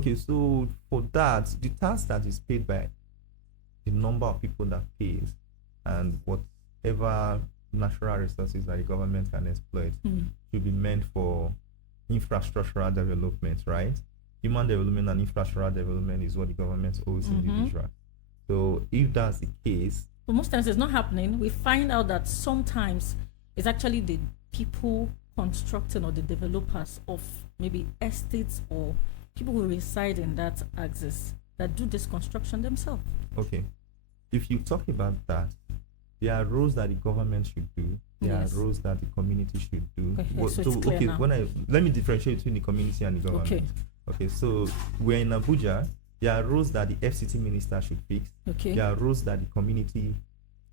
Okay, so for that, the tax that is paid by the number of people that pays and whatever natural resources that the government can exploit should be meant for infrastructural development, right? Human development and infrastructural development is what the government owes individuals. So if that's the case, But most times it's not happening. We find out that sometimes it's actually the people constructing or the developers of maybe estates or people who reside in that axis that do this construction themselves. okay, if you talk about that, there are roles that the government should do. There Yes. are roles that the community should do. Okay, so it's clear now. Let me differentiate between the community and the government. Okay. Okay, so we're in Abuja. There are roles that the FCT minister should fix. Okay. There are roles that the community,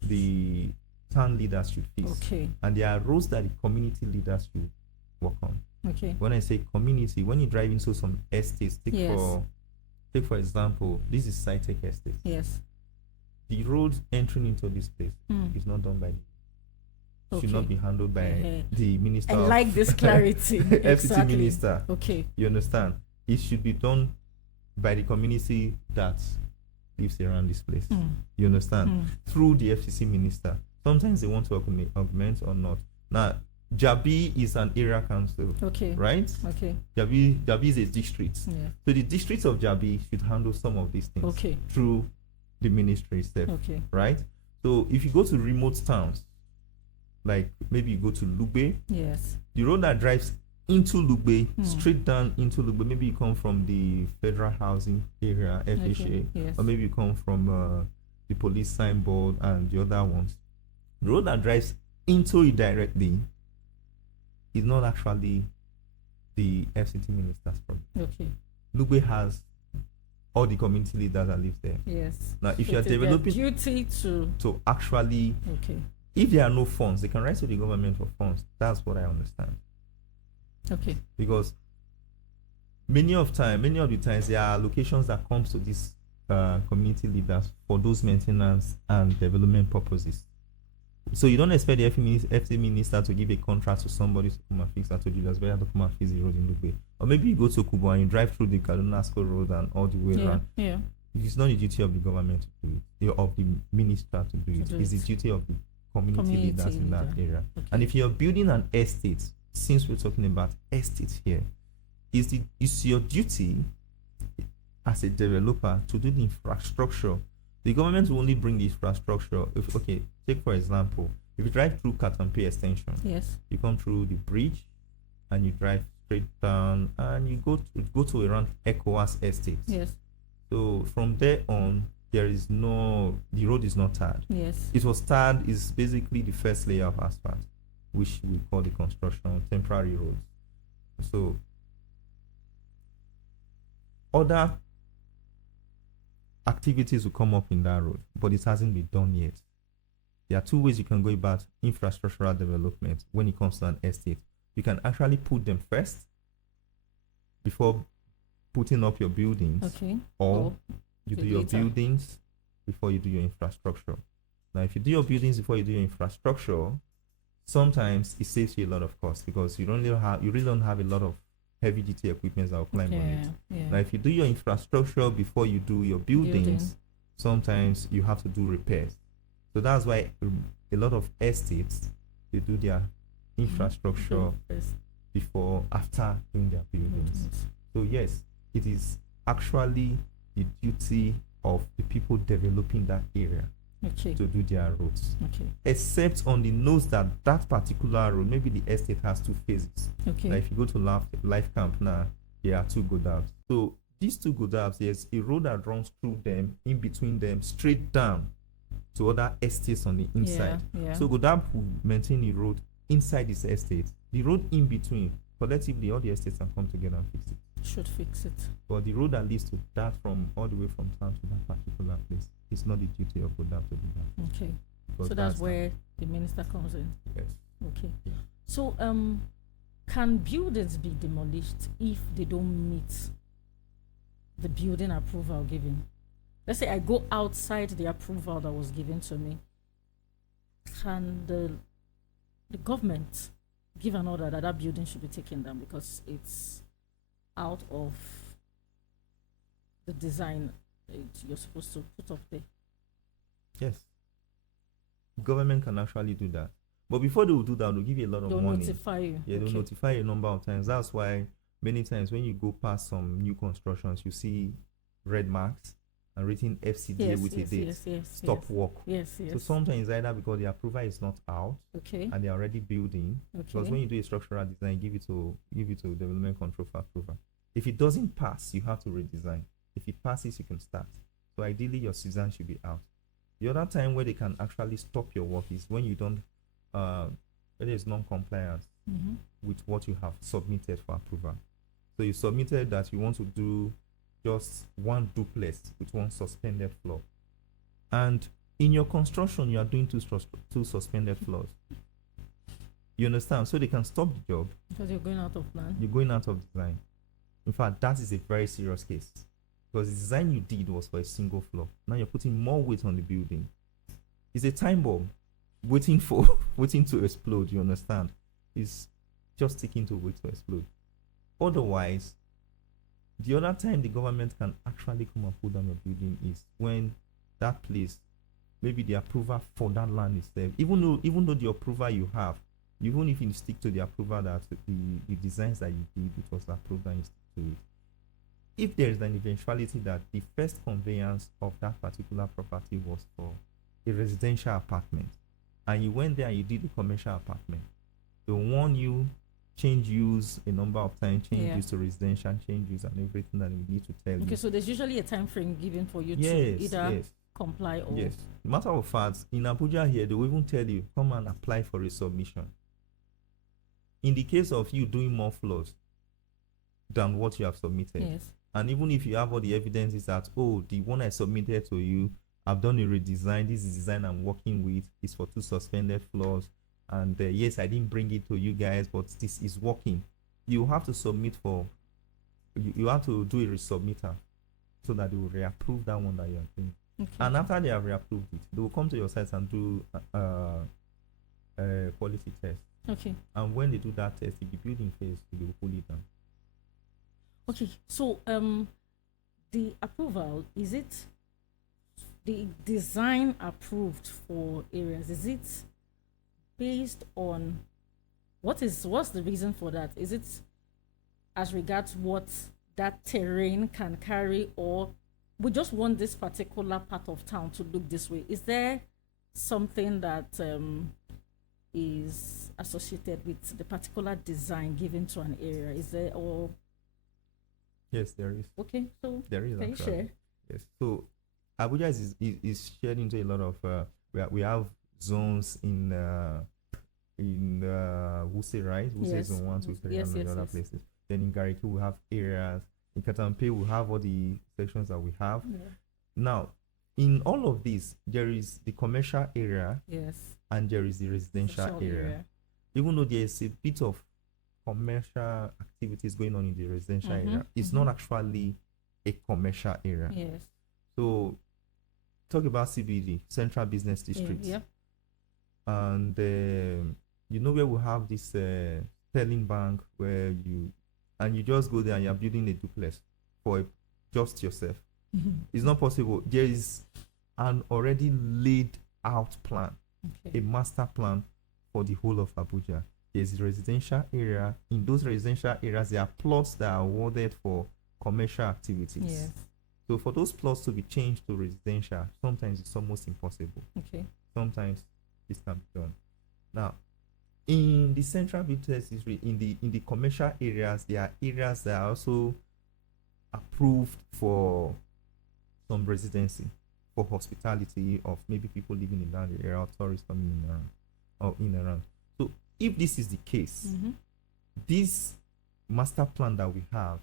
the town leaders should fix. Okay. And there are roles that the community leaders should work on. Okay. When I say community, when you drive into some estates, take Yes. for example, this is Sci-Tech Estate. Yes. The road entering into this place is not done by should not be handled by the minister. I like this clarity. FCT Exactly. minister. Okay. You understand? It should be done by the community that lives around this place. You understand? Through the FCC minister. Sometimes they want to augment or not. Now, Jabi is an area council. Okay. Right? Okay. Jabi is a district. Yeah. So the districts of Jabi should handle some of these things. Okay. Through the ministry itself. Okay. Right? So if you go to remote towns, like maybe you go to Lugbe, Yes. the road that drives into Lugbe, straight down into Lugbe, maybe you come from the federal housing area, FHA, Okay. Yes. or maybe you come from the police signboard and the other ones. The road that drives into it directly is not actually the FCT minister's problem. Okay. Lugbe has all the community leaders that live there. Yes. Now, if So you are it is their developing duty to actually, okay. if there are no funds, they can write to the government for funds. That's what I understand. Okay. Because many of the times there are allocations that comes to these community leaders for those maintenance and development purposes. So you don't expect the FT minister to give a contract to somebody to come and fix that. To just better to come and fix the road in Lugbe. Or maybe you go to Kubo and you drive through the Kaduna School Road and all the way around. Yeah. It's not the duty of the government to do it, of the minister to do it. It's the duty of the community leaders in that area. Okay. And if you're building an estate, since we're talking about estates here, it's your duty as a developer to do the infrastructure. The government will only bring the infrastructure. Take for example, if you drive through Katampe extension, Yes. you come through the bridge and you drive straight down and you go to around ECOWAS estate. Yes. So from there on, the road is not tarred. Yes. It was tarred is basically the first layer of asphalt, which we call the construction temporary roads. So other activities will come up in that road, but it hasn't been done yet. There are two ways you can go about infrastructural development when it comes to an estate. You can actually put them first before putting up your buildings, Okay. or you do your later. buildings before you do your infrastructure. Now, if you do your buildings before you do your infrastructure, sometimes it saves you a lot of cost because you really don't have a lot of heavy duty equipment that will climb on it. Yeah. Now, if you do your infrastructure before you do your buildings, sometimes you have to do repairs. So that's why a lot of estates, they do their infrastructure after doing their buildings. So yes, it is actually the duty of the people developing that area to do their roads. Okay. Except on the notes that particular road, maybe the estate has two phases. Okay. Like if you go to Life Camp now, there are two godabs. So these two godabs, there's a road that runs through them, in between them, straight down to other estates on the inside. Yeah. So godab will maintain the road inside this estate. The road in between, collectively, all the estates can come together and fix it. Should fix it. But the road that leads to that from all the way from town to that particular place, it's not the duty of godab to do that. Okay. Because So that's where the minister comes in. Yes. Okay. So can buildings be demolished if they don't meet the building approval given? Let's say I go outside the approval that was given to me. Can the government give an order that building should be taken down because it's out of the design you're supposed to put up there. Yes. Government can actually do that. But before they will do that, they'll give you a lot of They'll money. notify you. Yeah, they'll Okay. notify you a number of times. That's why many times when you go past some new constructions, you see red marks and written FCDA Yes, with a yes, date. yes, yes, Stop yes. work. Yes, yes. So sometimes either because the approval is not out Okay. and they're already building. Because when Okay. you do a structural design, give it to development control for approval. If it doesn't pass, you have to redesign. If it passes, you can start. So ideally, your season should be out. The other time where they can actually stop your work is when you don't, when there's non-compliance Mm-hmm. with what you have submitted for approval. So you submitted that you want to do just one duplex with one suspended floor, and in your construction you are doing two suspended floors. You understand? So they can stop the job. Because you're going out of plan. You're going out of design. In fact, that is a very serious case because the design you did was for a single floor. Now you're putting more weight on the building. It's a time bomb waiting to explode. You understand? It's just sticking to wait to explode. Otherwise, the other time the government can actually come and pull down your building is when that place, maybe the approval for that land is there. Even though the approval you have, even if you stick to the approval that the designs that you did, it was approved and you stick to it. If there is an eventuality that the first conveyance of that particular property was for a residential apartment, and you went there and you did a commercial apartment, they will warn you, change use a number of times, change use to residential, change use and everything that we need to tell you. Okay, so there's usually a time frame given for you Yes, to either yes. comply or Yes. Matter of fact, in Abuja here, they will even tell you, come and apply for a submission. In the case of you doing more floors than what you have submitted, yes. and even if you have all the evidence is that, oh, the one I submitted to you, I've done a redesign, this is the design I'm working with, it's for two suspended floors, and yes, I didn't bring it to you guys, but this is working. You have to submit you have to do a resubmitter so that they will reapprove that one that you are doing. Okay. And after they have reapproved it, they will come to your site and do a quality test. Okay. And when they do that test, if the building fails, they will pull it down. Okay. So the approval, is it the design approved for areas? Is it based on what's the reason for that? Is it as regards what that terrain can carry, or we just want this particular part of town to look this way? Is there something that is associated with the particular design given to an area? Is there, or Yes, there is. okay, so There is can you actually. share? Yes. So Abuja is shared into a lot of we have zones in Wuse, right? Wuse Yes. zone 1, 2, 3, Yes, and yes, other yes. places. Then in Gariki we have areas. In Katampe we have all the sections that we have. Yeah. Now, in all of this, there is the commercial area Yes. and there is the residential Social area. Even though there is a bit of commercial activities going on in the residential area, it's not actually a commercial area. Yes. So, talk about CBD, Central Business District. Yeah. And you know where we have this Sterling Bank where you just go there and you're building a duplex for just yourself. It's not possible. There is an already laid out plan, Okay. a master plan for the whole of Abuja. There's a residential area. In those residential areas, there are plots that are awarded for commercial activities. Yes. So for those plots to be changed to residential, sometimes it's almost impossible. Okay. Sometimes this can be done. Now, in the central business district, in the commercial areas, there are areas that are also approved for some residency, for hospitality of maybe people living in that area or tourists coming in around or in around. So if this is the case, this master plan that we have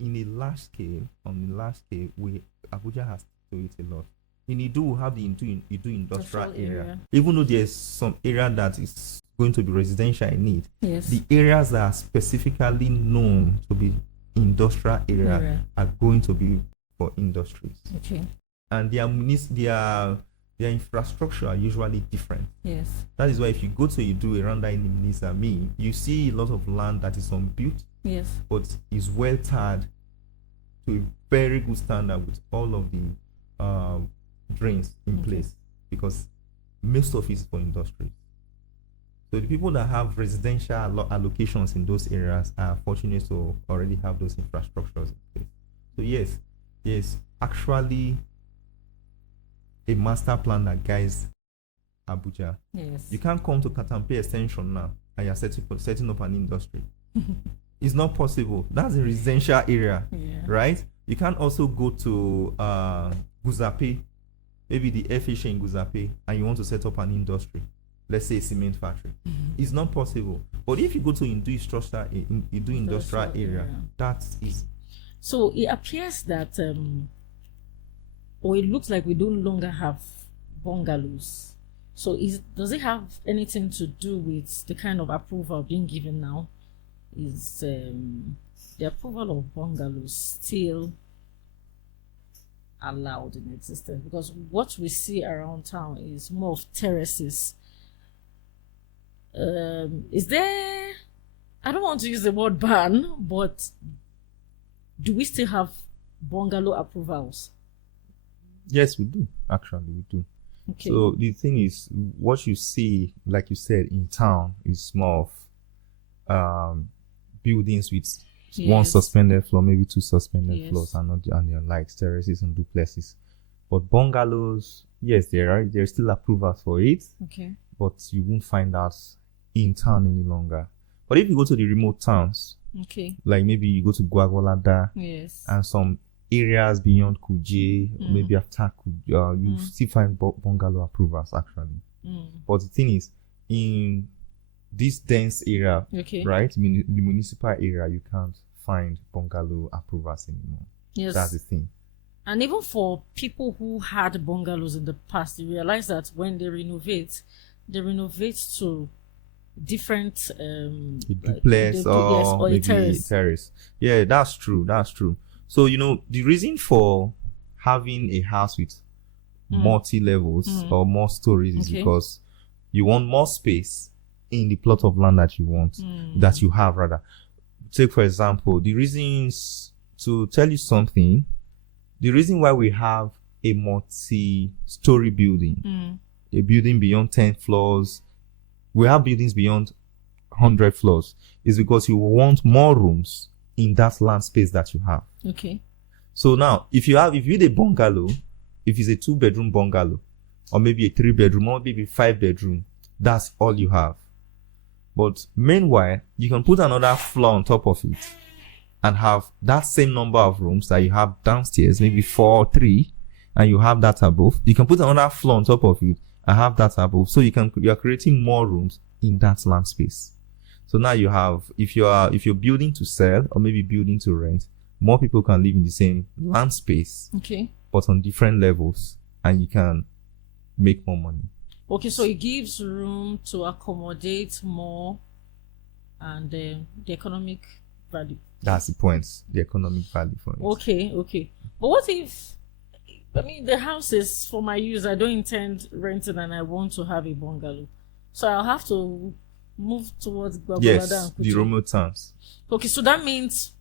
in a large scale, Abuja has to do it a lot. In Idu, we have the Idu industrial area. Even though there's some area that is going to be residential in need, Yes. the areas that are specifically known to be industrial area are going to be for industries. Okay. And their infrastructure are usually different. Yes. That is why if you go to Idu around that in Nisami, you see a lot of land that is unbuilt, Yes. but is well tarred to a very good standard with all of the drains in place, because most of it is for industry. So the people that have residential allocations in those areas are fortunate to already have those infrastructures in place. So yes, actually a master plan that guides Abuja. Yes. You can't come to Katampe Extension now and you're setting up an industry. It's not possible. That's a residential area, right? You can also go to Guzape, maybe the FH in Guzape, and you want to set up an industry, let's say a cement factory. It's not possible. But if you go to industrial area, that is. So it appears that, or it looks like we no longer have bungalows. So does it have anything to do with the kind of approval being given now? Is the approval of bungalows still allowed in existence? Because what we see around town is more of terraces. Is there, I don't want to use the word ban, but do we still have bungalow approvals? Yes, we do. Actually, we do. Okay. So the thing is, what you see, like you said, in town is more of buildings with one suspended floor, maybe two suspended floors, and their likes, terraces and duplexes. But bungalows, yes, there's still approvals for it. Okay. But you won't find that in town any longer. But if you go to the remote towns, like maybe you go to Gwagwalada, and some areas beyond Kuje, maybe after Kuje, you still find bungalow approvals actually. But the thing is, in this dense area, right, the municipal area, you can't find bungalow approvals anymore. Yes, that's the thing. And even for people who had bungalows in the past, you realize that when they renovate to different duplex or maybe a terrace. Yeah, that's true. So the reason for having a house with multi levels or more stories is because you want more space in the plot of land that you want, that you have rather. Take for example, the reasons, to tell you something, the reason why we have a multi-story building, a building beyond 10 floors, we have buildings beyond 100 floors, is because you want more rooms in that land space that you have. Okay. So now, if you need a bungalow, if it's a 2-bedroom bungalow, or maybe a 3-bedroom, or maybe 5-bedroom, that's all you have. But meanwhile, you can put another floor on top of it and have that same number of rooms that you have downstairs, maybe 4 or 3, and you have that above. You can put another floor on top of it and have that above. So you're creating more rooms in that land space. So now you have, if you're building to sell or maybe building to rent, more people can live in the same land space, but on different levels, and you can make more money. Okay, so it gives room to accommodate more, and the economic value. That's the point. The economic value for it. Okay. But what if, the house is for my use, I don't intend renting, and I want to have a bungalow, so I'll have to move towards Gwagwalada and Kuje. The remote towns. Okay, so that means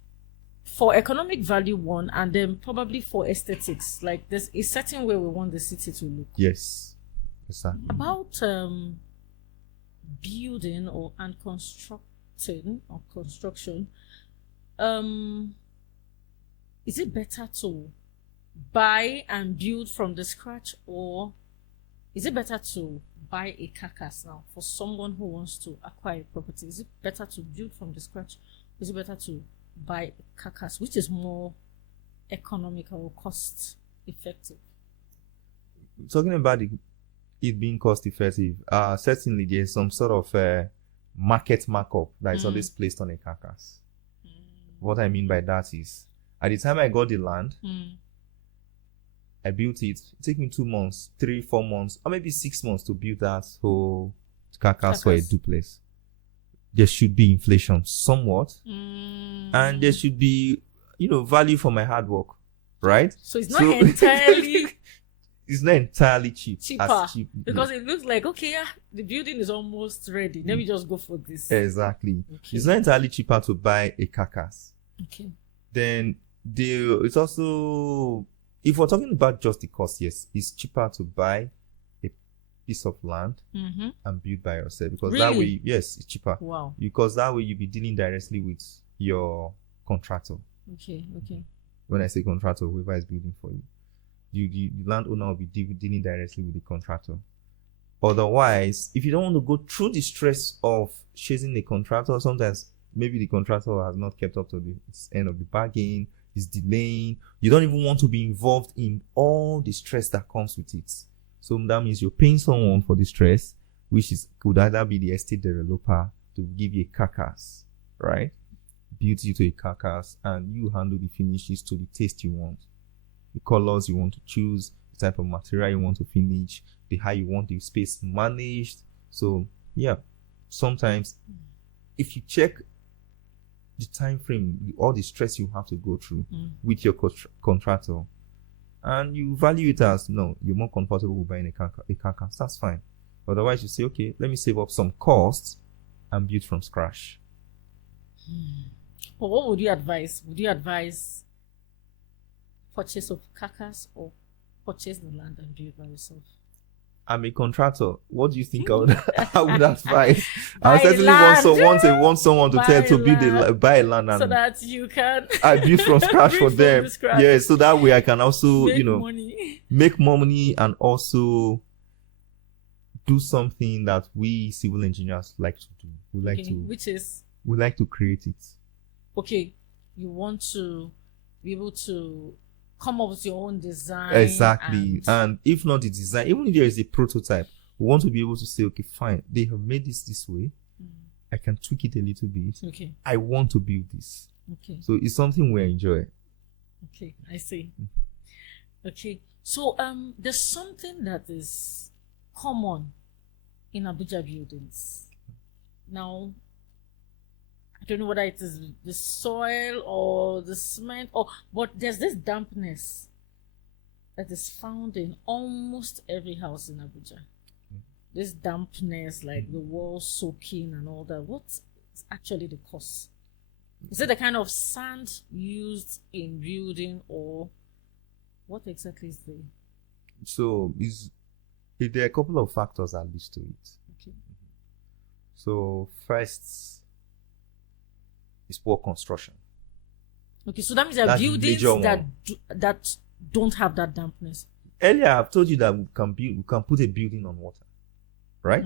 for economic value one, and then probably for aesthetics, like there's a certain way we want the city to look. Yes, exactly. About building and construction, is it better to buy and build from the scratch, or is it better to buy a carcass now for someone who wants to acquire a property? Is it better to build from the scratch? Is it better to buy a carcass, which is more economical, cost effective? Talking about it being cost effective, certainly there's some sort of market markup that is always placed on a carcass. What I mean by that is, at the time I got the land, I built it. It took me 2 months, 3-4 months, or maybe 6 months to build that whole carcass for a duplex. There should be inflation somewhat, and there should be, value for my hard work, right? So it's not entirely. It's not entirely cheaper. Because it looks like, the building is almost ready. Let me just go for this. Exactly. Okay. It's not entirely cheaper to buy a carcass. Okay. Then it's also, if we're talking about just the cost, yes, it's cheaper to buy a piece of land and build by yourself, because that way, yes, it's cheaper. Wow. Because that way you'll be dealing directly with your contractor. Okay. When I say contractor, whoever is building for you, the landowner will be dealing directly with the contractor. Otherwise, if you don't want to go through the stress of chasing the contractor, sometimes maybe the contractor has not kept up to the end of the bargain, is delaying. You don't even want to be involved in all the stress that comes with it. So that means you're paying someone for the stress, which could either be the estate developer to give you a carcass, right? Build you to a carcass, and you handle the finishes to the taste you want, the colors you want to choose, the type of material you want to finish, how you want the space managed. So yeah, sometimes if you check the time frame, all the stress you have to go through with your contractor, and you value it as, no, you're more comfortable with buying a carcass, that's fine. Otherwise, you say, okay, let me save up some costs and build from scratch. But what would you advise? Would you advise purchase of carcass or purchase the land and build by yourself? I'm a contractor. What do you think I would advise? I certainly want someone to buy a land, and so that you can I build from scratch for them. Yeah, so that way I can also make more money and also do something that we civil engineers like to do. We like to create it. Okay, you want to be able to come up with your own design. Exactly. And if not the design, even if there is a prototype, we want to be able to say, okay, fine, they have made this way. I can tweak it a little bit. Okay. I want to build this. Okay. So it's something we enjoy. Okay, I see. Okay. So there's something that is common in Abuja buildings. Now, I don't know whether it is the soil or the cement, but there's this dampness that is found in almost every house in Abuja. This dampness, like the walls soaking and all that. What's actually the cause? Is it the kind of sand used in building, or what exactly is there? So there are a couple of factors that lead to it. Okay. So first is poor construction. Okay, so that means there are buildings that don't have that dampness. Earlier, I've told you that we can put a building on water, right?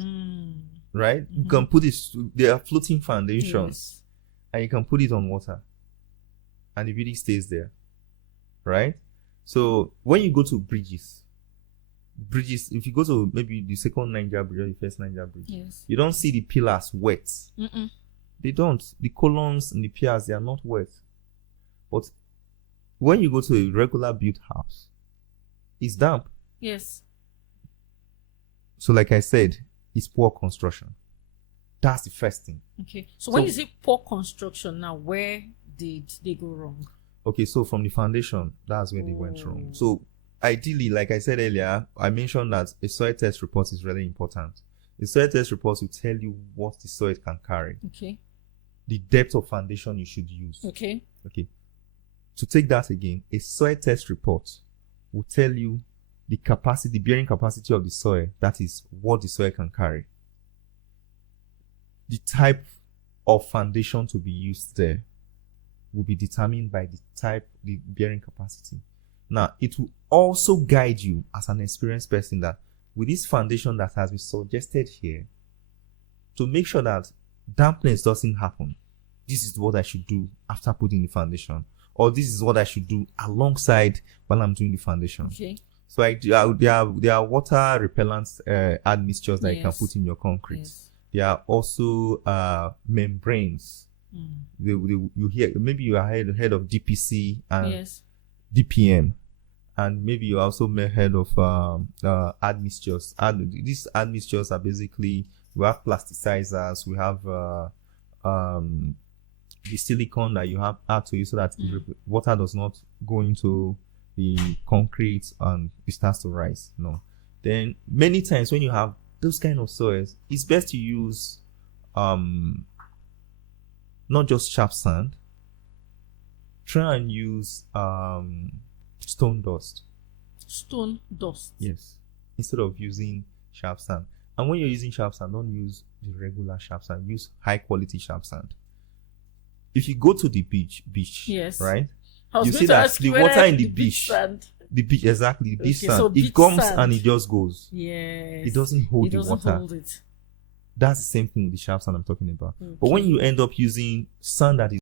Right? You can put it. There are floating foundations, and you can put it on water, and the building stays there, right? So when you go to bridges, if you go to maybe the second Niger bridge or the first Niger bridge, you don't see the pillars wet. They don't. The columns and the piers, they are not wet. But when you go to a regular built house, it's damp. Yes. So like I said, it's poor construction. That's the first thing. Okay. So when you say poor construction, now where did they go wrong? Okay, so from the foundation, that's where they went wrong. So ideally, like I said earlier, I mentioned that a soil test report is really important. The soil test report will tell you what the soil can carry. Okay. The depth of foundation you should use. Okay. To take that again, a soil test report will tell you the bearing capacity of the soil. That is what the soil can carry. The type of foundation to be used there will be determined by the bearing capacity. Now, it will also guide you as an experienced person that with this foundation that has been suggested here, to make sure that dampness doesn't happen, this is what I should do after putting the foundation, or this is what I should do alongside while I'm doing the foundation. Okay. So there are water repellent admixtures that you can put in your concrete. Yes. There are also membranes. You hear, maybe you are heard of DPC and DPM, and maybe you also heard of admixtures. These admixtures are basically, we have plasticizers, we have the silicone that you have add to it so that water does not go into the concrete and it starts to rise. No. Then many times when you have those kind of soils, it's best to use not just sharp sand, try and use stone dust. Stone dust. Yes, instead of using sharp sand. And when you're using sharp sand, don't use the regular sharp sand. Use high quality sharp sand. If you go to the beach, Yes. right? I was You going see to that ask the you whether water in the beach beach, sand. the beach, exactly, the beach Okay, sand, so it beach comes sand. and it just goes. Yes. It doesn't hold It the doesn't water. hold it. That's the same thing with the sharp sand I'm talking about. But when Okay. you end up using sand that is